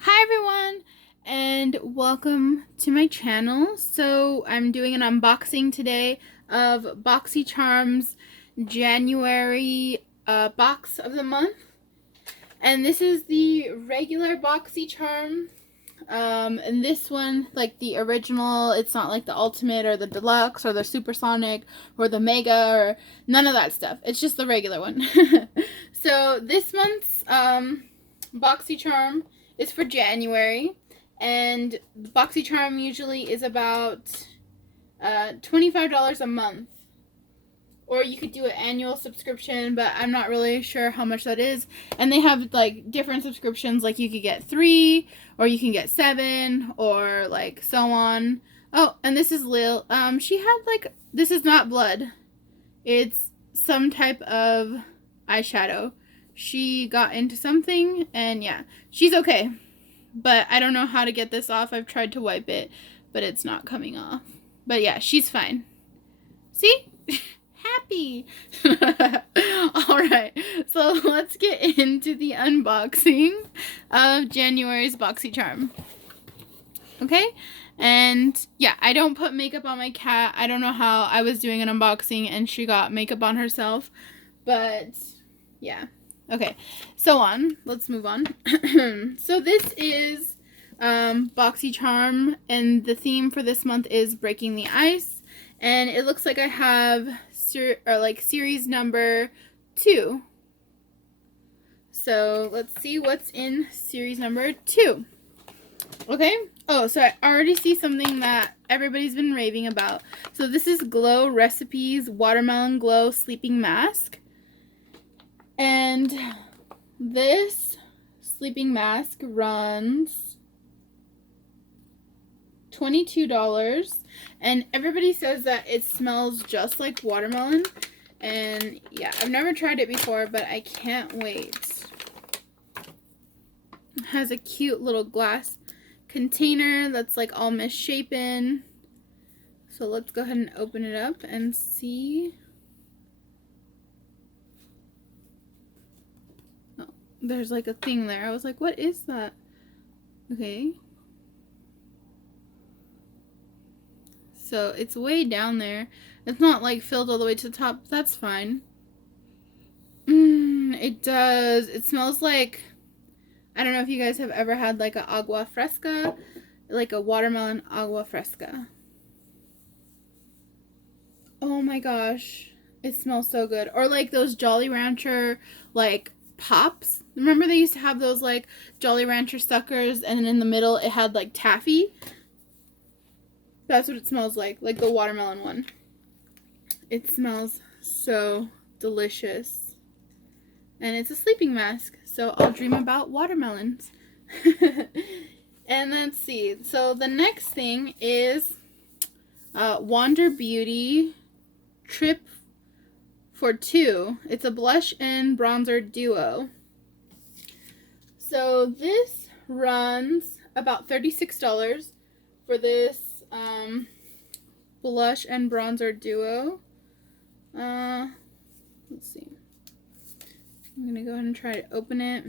Hi everyone, and welcome to my channel. So I'm doing an unboxing today of Boxy Charms January box of the month. And this is the regular Boxy Charm. And this one, like the original, it's not like the ultimate or the deluxe or the supersonic or the mega or none of that stuff. It's just the regular one. So this month's Boxy Charm is for January, and the Boxy Charm usually is about $25 a month. Or you could do an annual subscription, but I'm not really sure how much that is. And they have like different subscriptions, like you could get 3, or you can get 7, or like so on. Oh, and this is Lil. She had like, this is not blood. It's some type of eyeshadow. She got into something, and yeah, she's okay. But I don't know how to get this off. I've tried to wipe it, but it's not coming off. But yeah, she's fine. See? Happy. Alright, so let's get into the unboxing of January's Boxy Charm. Okay? And yeah, I don't put makeup on my cat. I don't know how. I was doing an unboxing and she got makeup on herself. But yeah. Okay, so let's move on. So this is Boxy Charm, and the theme for this month is Breaking the Ice. And it looks like I have series number 2. So let's see what's in series number 2. Okay. Oh, so I already see something that everybody's been raving about. So this is Glow Recipes Watermelon Glow Sleeping Mask. And this sleeping mask runs $22, and everybody says that it smells just like watermelon. And yeah, I've never tried it before, but I can't wait. It has a cute little glass container that's like all misshapen. So let's go ahead and open it up and see. Oh, there's like a thing there. I was like, what is that? Okay. So it's way down there. It's not like filled all the way to the top. That's fine. It does. It smells like, I don't know if you guys have ever had like a agua fresca, like a watermelon agua fresca. Oh my gosh. It smells so good. Or like those Jolly Rancher like pops. Remember they used to have those like Jolly Rancher suckers, and then in the middle it had like taffy? That's what it smells like the watermelon one. It smells so delicious. And it's a sleeping mask, so I'll dream about watermelons. And let's see. So the next thing is Wander Beauty Trip for 2. It's a blush and bronzer duo. So this runs about $36 for this blush and bronzer duo. Let's see. I'm gonna go ahead and try to open it.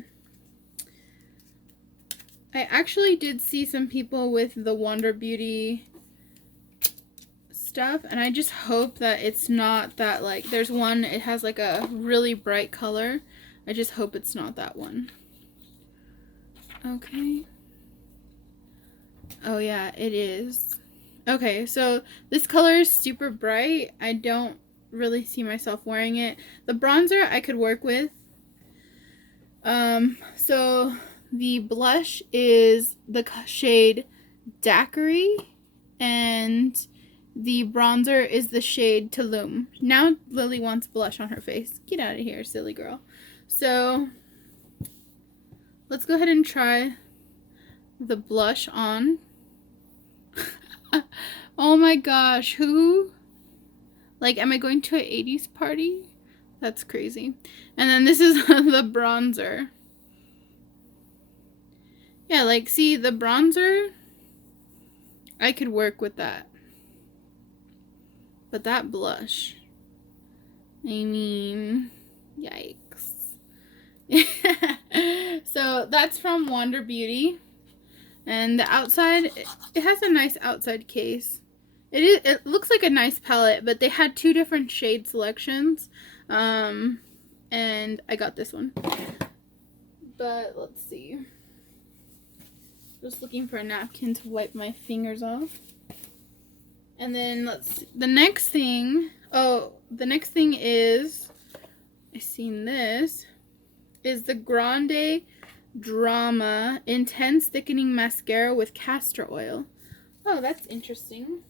I actually did see some people with the Wander Beauty stuff, and I just hope that it's not that, like, there's one, it has like a really bright color. I just hope it's not that one. Okay. Oh yeah, it is. Okay, so this color is super bright. I don't really see myself wearing it. The bronzer I could work with. So the blush is the shade Daiquiri, and the bronzer is the shade Tulum. Now Lily wants blush on her face. Get out of here, silly girl. So let's go ahead and try the blush on. Oh my gosh, who? Like, am I going to an 80s party? That's crazy. And then this is the bronzer. Yeah, like, see, the bronzer, I could work with that. But that blush, I mean, yikes. So that's from Wander Beauty. And the outside, it has a nice outside case. It looks like a nice palette, but they had 2 different shade selections. And I got this one. But let's see. Just looking for a napkin to wipe my fingers off. And then the next thing is, I seen this, is the Grande Drama Intense Thickening Mascara with Castor Oil. Oh, that's interesting.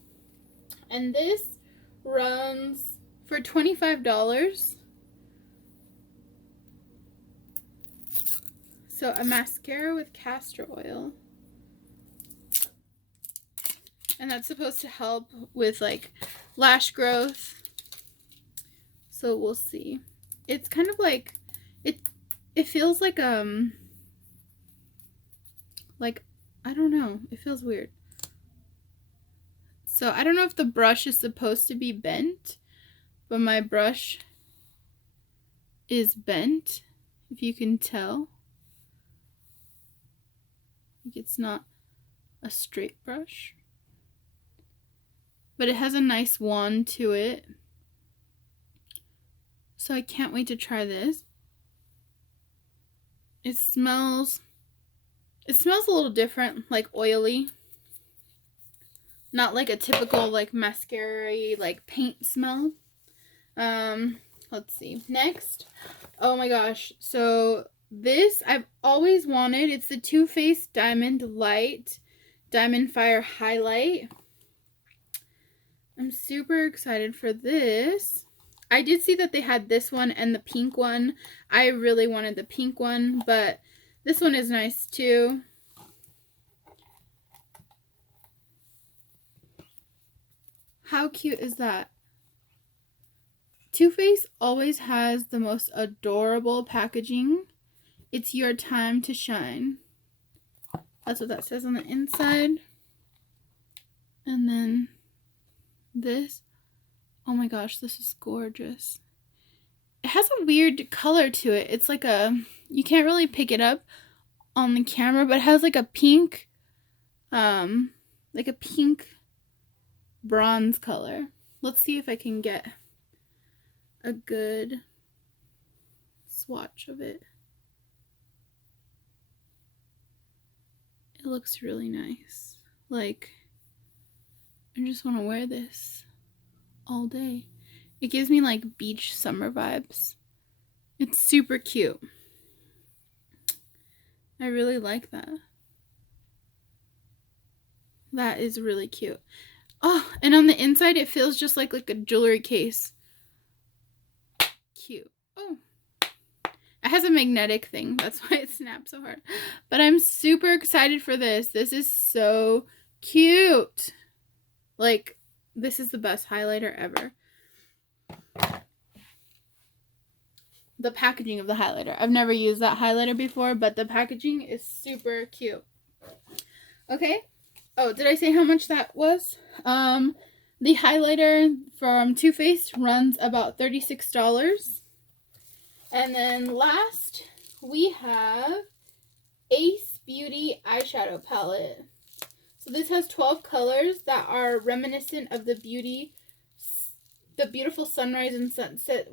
And this runs for $25. So a mascara with castor oil. And that's supposed to help with like lash growth. So we'll see. It's kind of like it feels like I don't know. It feels weird. So I don't know if the brush is supposed to be bent, but my brush is bent, if you can tell. Like it's not a straight brush. But it has a nice wand to it. So I can't wait to try this. It smells a little different, like oily. Not like a typical like mascara-y, like paint smell. Let's see. Next. Oh my gosh. So this I've always wanted. It's the Too Faced Diamond Light Diamond Fire Highlight. I'm super excited for this. I did see that they had this one and the pink one. I really wanted the pink one, but this one is nice too. How cute is that? Too Faced always has the most adorable packaging. It's your time to shine. That's what that says on the inside. And then this. Oh my gosh, this is gorgeous. It has a weird color to it. It's like you can't really pick it up on the camera, but it has like a pink, bronze color. Let's see if I can get a good swatch of it. It looks really nice. Like, I just want to wear this all day. It gives me like beach summer vibes. It's super cute. I really like that. That is really cute. Oh, and on the inside it feels just like a jewelry case. Cute. Oh. It has a magnetic thing. That's why it snaps so hard. But I'm super excited for this. This is so cute. Like, this is the best highlighter ever. The packaging of the highlighter. I've never used that highlighter before, but the packaging is super cute. Okay. Oh, did I say how much that was? The highlighter from Too Faced runs about $36. And then last, we have Ace Beauty eyeshadow palette. So this has 12 colors that are reminiscent of the beautiful sunrise and sunset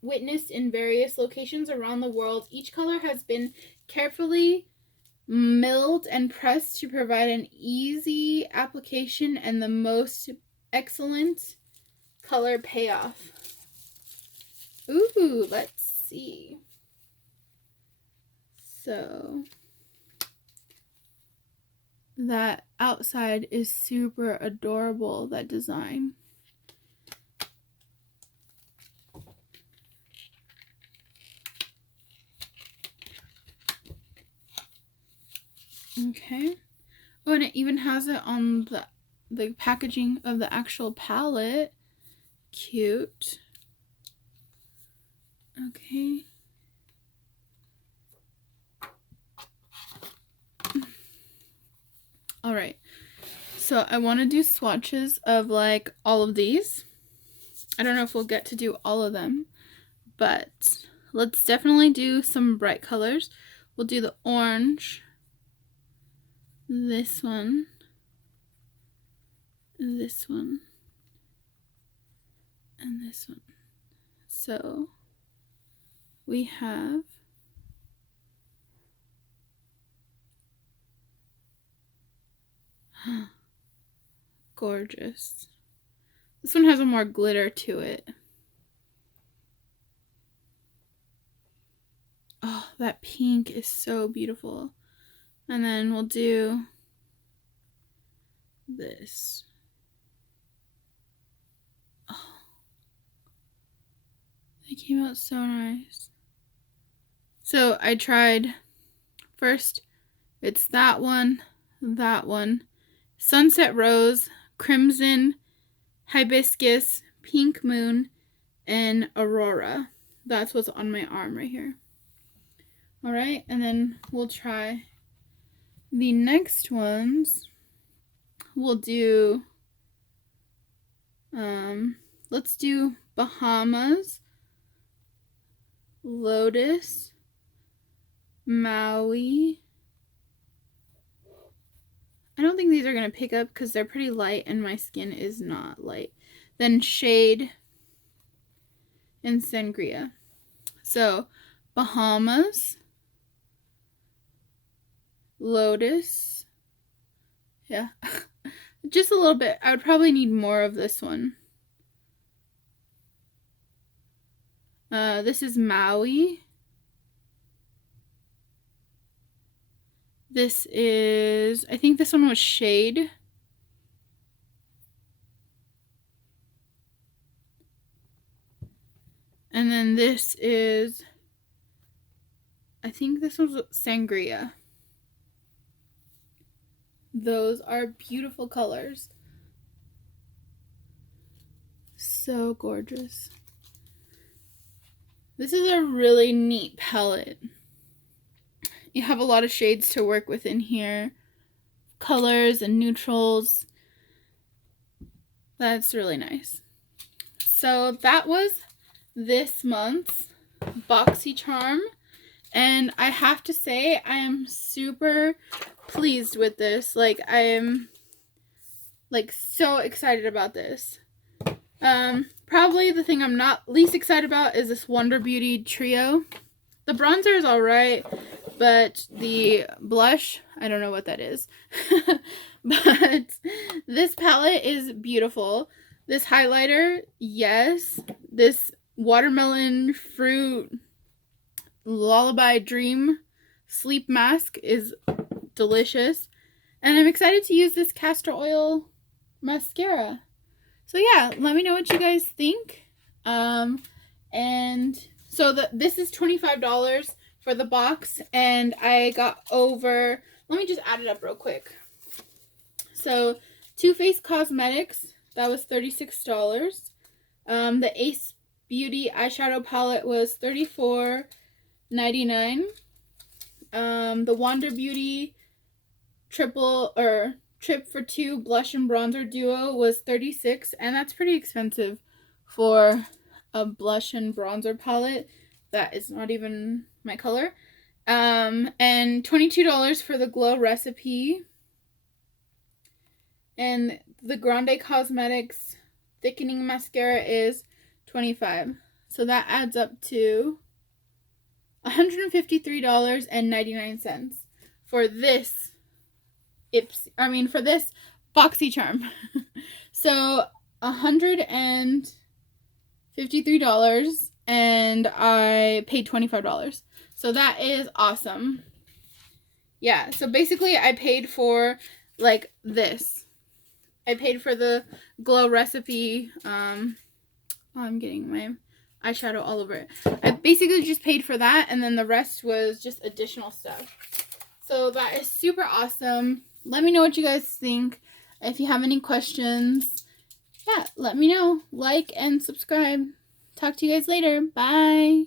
witnessed in various locations around the world. Each color has been carefully milled and pressed to provide an easy application and the most excellent color payoff. Ooh, let's see. So that outside is super adorable, that design. Okay. Oh, and it even has it on the packaging of the actual palette. Cute. Okay. All right. So I want to do swatches of like all of these. I don't know if we'll get to do all of them, but let's definitely do some bright colors. We'll do the orange, this one, this one, and this one. So we have gorgeous. This one has a more glitter to it. Oh, that pink is so beautiful. And then we'll do this. Oh, they came out so nice. So I tried first, it's that one, Sunset Rose, Crimson, Hibiscus, Pink Moon, and Aurora. That's what's on my arm right here. All right, and then we'll try the next ones. We'll do, let's do Bahamas, Lotus, Maui. I don't think these are going to pick up because they're pretty light and my skin is not light. Then Shade and Sangria. So Bahamas, Lotus, yeah, just a little bit. I would probably need more of this one. This is Maui. This is, I think this one was Shade. And then this is, I think this was Sangria. Those are beautiful colors. So gorgeous. This is a really neat palette. You have a lot of shades to work with in here. Colors and neutrals. That's really nice. So that was this month's BoxyCharm. And I have to say, I am super pleased with this. Like, I am like so excited about this. Probably the thing I'm not least excited about is this Wonder Beauty trio. The bronzer is alright, but the blush, I don't know what that is. But this palette is beautiful. This highlighter, yes. This watermelon fruit lullaby dream sleep mask is delicious. And I'm excited to use this castor oil mascara. So yeah, let me know what you guys think. And so this is $25 for the box, and I got over, let me just add it up real quick. So Too Faced Cosmetics, that was $36. The Ace Beauty eyeshadow palette was $34.99. The Wonder Beauty Trip for Two blush and bronzer duo was $36, and that's pretty expensive for a blush and bronzer palette that is not even my color. And $22 for the Glow Recipe. And the Grande Cosmetics thickening mascara is $25. So that adds up to $153.99 for this for this BoxyCharm. So $153, and I paid $25. So that is awesome. Yeah, so basically I paid for like this. I paid for the Glow Recipe. I'm getting my eyeshadow all over it. I basically just paid for that, and then the rest was just additional stuff. So that is super awesome. Let me know what you guys think. If you have any questions, yeah, let me know. Like and subscribe. Talk to you guys later. Bye.